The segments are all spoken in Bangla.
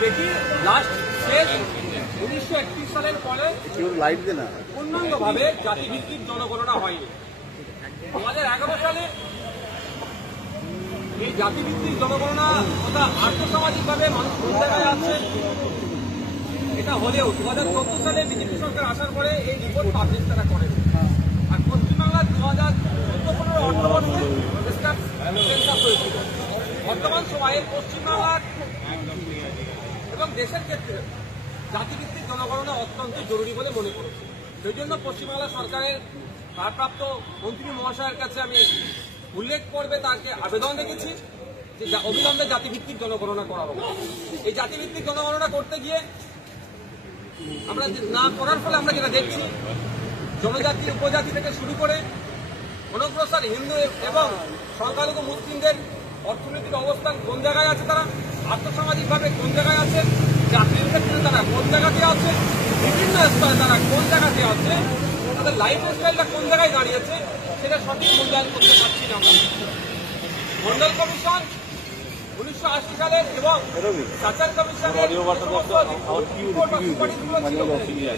দেখি লাস্ট শেষ 1931 সালের পরে পূর্ণাঙ্গভাবে জাতিভিত্তিক জনগণনা হয়নি। 2011 সালে এই জাতিভিত্তিক জনগণনা তথা আর্থসামাজিকভাবে মানুষ কোন জায়গায় আছে এটা হলেও 2014 সালে বিজেপি সরকার আসার পরে এই রিপোর্ট পাবলিশ তারা করে। আর পশ্চিমবাংলার 2014-15 অর্থবর্ষে সেন্সাস হয়েছিল। বর্তমান সময়ে পশ্চিমবাংলার এবং দেশের ক্ষেত্রে জাতিভিত্তিক জনগণনা অত্যন্ত জরুরি বলে মনে করেছে। সেই জন্য পশ্চিমবাংলা সরকারের ভারপ্রাপ্ত মন্ত্রী মহাশয়ের কাছে আমি উল্লেখ করবে তাকে আবেদন রেখেছি যে অবিলম্বে জাতিভিত্তিক জনগণনা করা হবে। এই জাতিভিত্তিক জনগণনা করতে গিয়ে আমরা না করার ফলে আমরা যেটা দেখছি, জনজাতি উপজাতি থেকে শুরু করে অনগ্রসর হিন্দু এবং সংখ্যালঘু মুসলিমদের অর্থনৈতিক অবস্থান কোন জায়গায় আছে, তারা আর্থসামাজিকভাবে কোন জায়গায় আছে, চাকরির ক্ষেত্রে তারা কোন জায়গাতে আছে, বিভিন্ন স্তরে তারা কোন জায়গাতে আছে, তাদের লাইফ স্টাইলটা কোন জায়গায় দাঁড়িয়েছে সেটা সঠিক মূল্যায়ন করতে পারছি না। মন্ডল কমিশন 1980 সালের এবং সাচার কমিশনের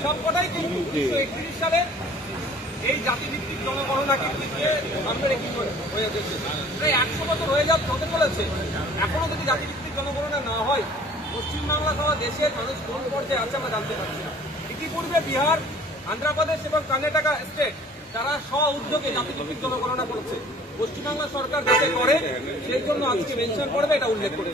সবকটাই কিন্তু 1931 সালে এই জাতিভিত্তিক জনগণনাকে সামনে রেখে হয়ে গেছে। প্রায় 100 বছর হতে চলেছে, এখনো যদি জাতিভিত্তিক জনগণনা না হয় পশ্চিমবাংলা সহ দেশের মানুষ কোন পর্যায়ে আছে আমরা জানতে পারছি না। ইতিপূর্বে বিহার, আন্ধ্রপ্রদেশ এবং কর্ণাটকা স্টেট তারা স্ব উদ্যোগে জাতিভিত্তিক জনগণনা করেছে। পশ্চিমবাংলা সরকার যাতে করে সেই জন্য আজকে মেনশন করবে, এটা উল্লেখ করে